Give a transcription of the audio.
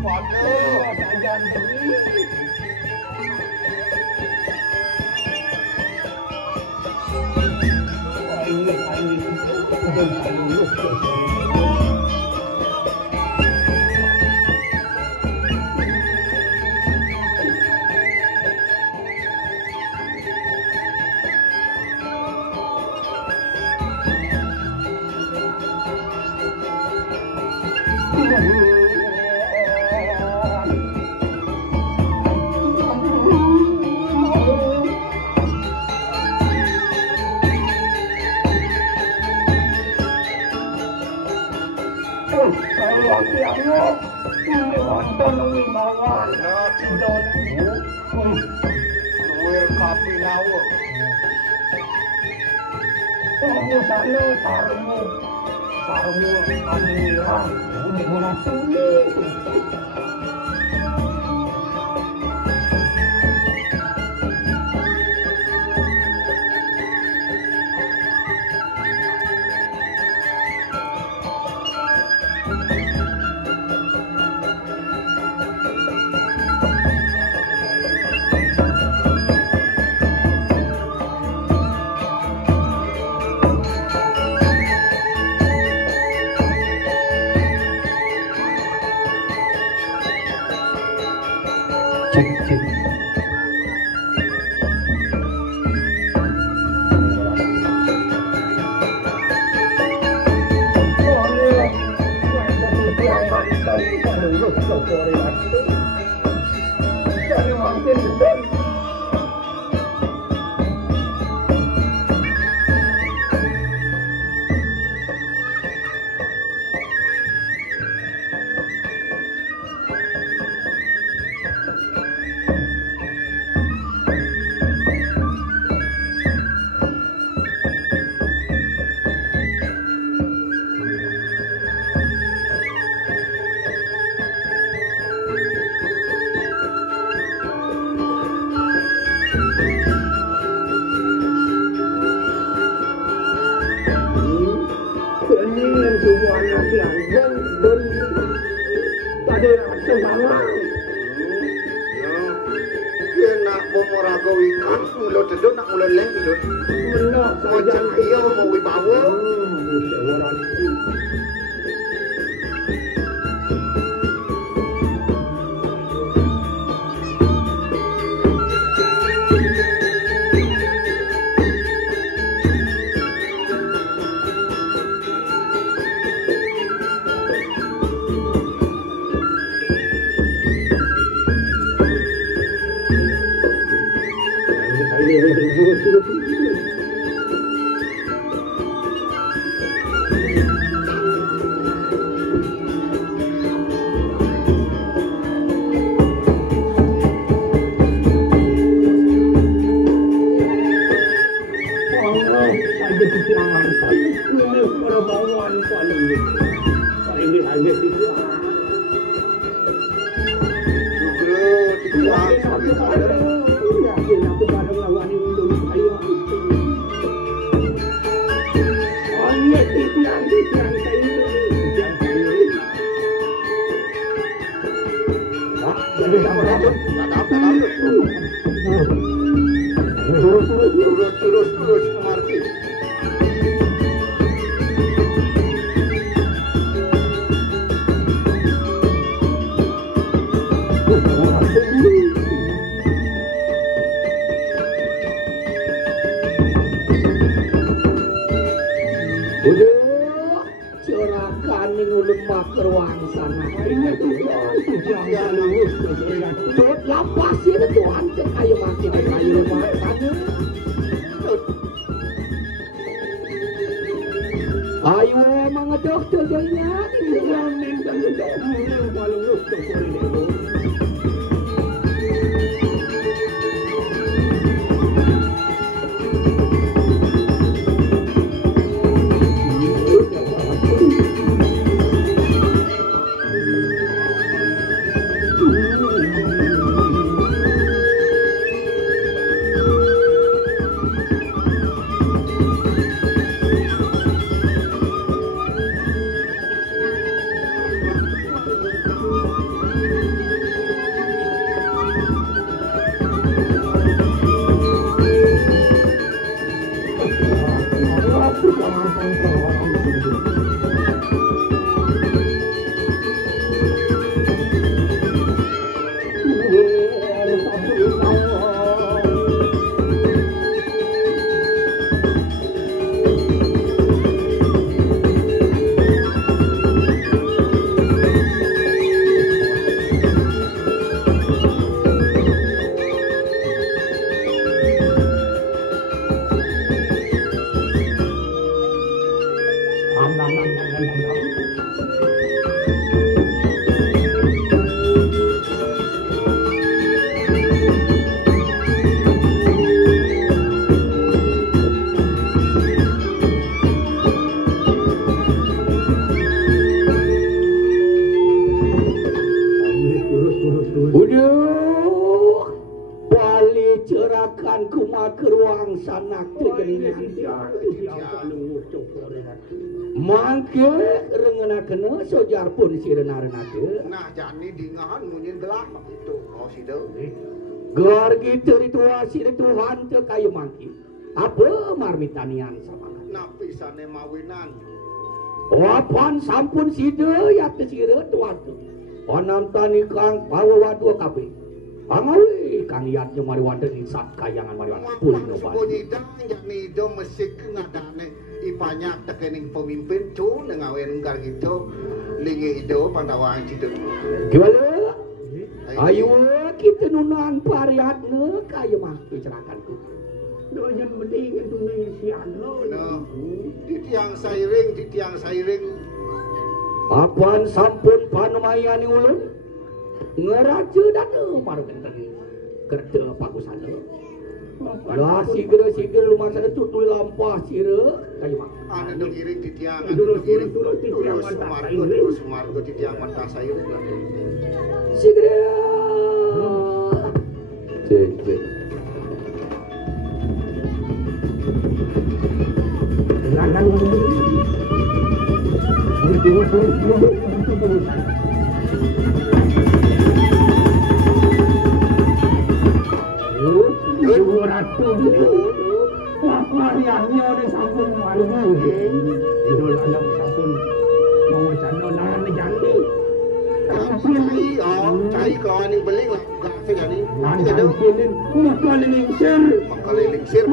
Waduh, jangan begini. ke rengenakeun sojar pun sireuna-reuna teu. Nah jani dingahan munyin gelah itu. Oh sideu. Gelar gitu ritual si Tuhan teu kayu mangki. Apa marmitanian sama. Nah pisane mawinan. Wapan sampun sideu ya teu sireun tuan teu. Panamtani Kang pawawadua kabeh. Pangawi Kang Yat jeung mari wonten sat kayangan mari wonten pun nyoba. Nyidang jani do mesik ngadane ipanyak tekening pemimpin cu ngawen enggar gitu. Lingi itu pandawaan citu. Gimana? Ayo kita nunang pariatna kaya mah bicarakanku. Doyan mending itu sian lo. No. Titiang sairing. Apaan sampun panumayani ulun? Ngeraja dan margenten kerja pagusana. Lah sigere lumasan tutul lampah sire kaya mah. Ana dong iring titiang. Terus Sumargo titiang mata sairing lah. Sigere. Cek. Jangan ratu variannya udah sampun warga idul anak sampun mau cano nangan janji cai kau ni beli gak sih jadi nanti makaliling sir makaliling sir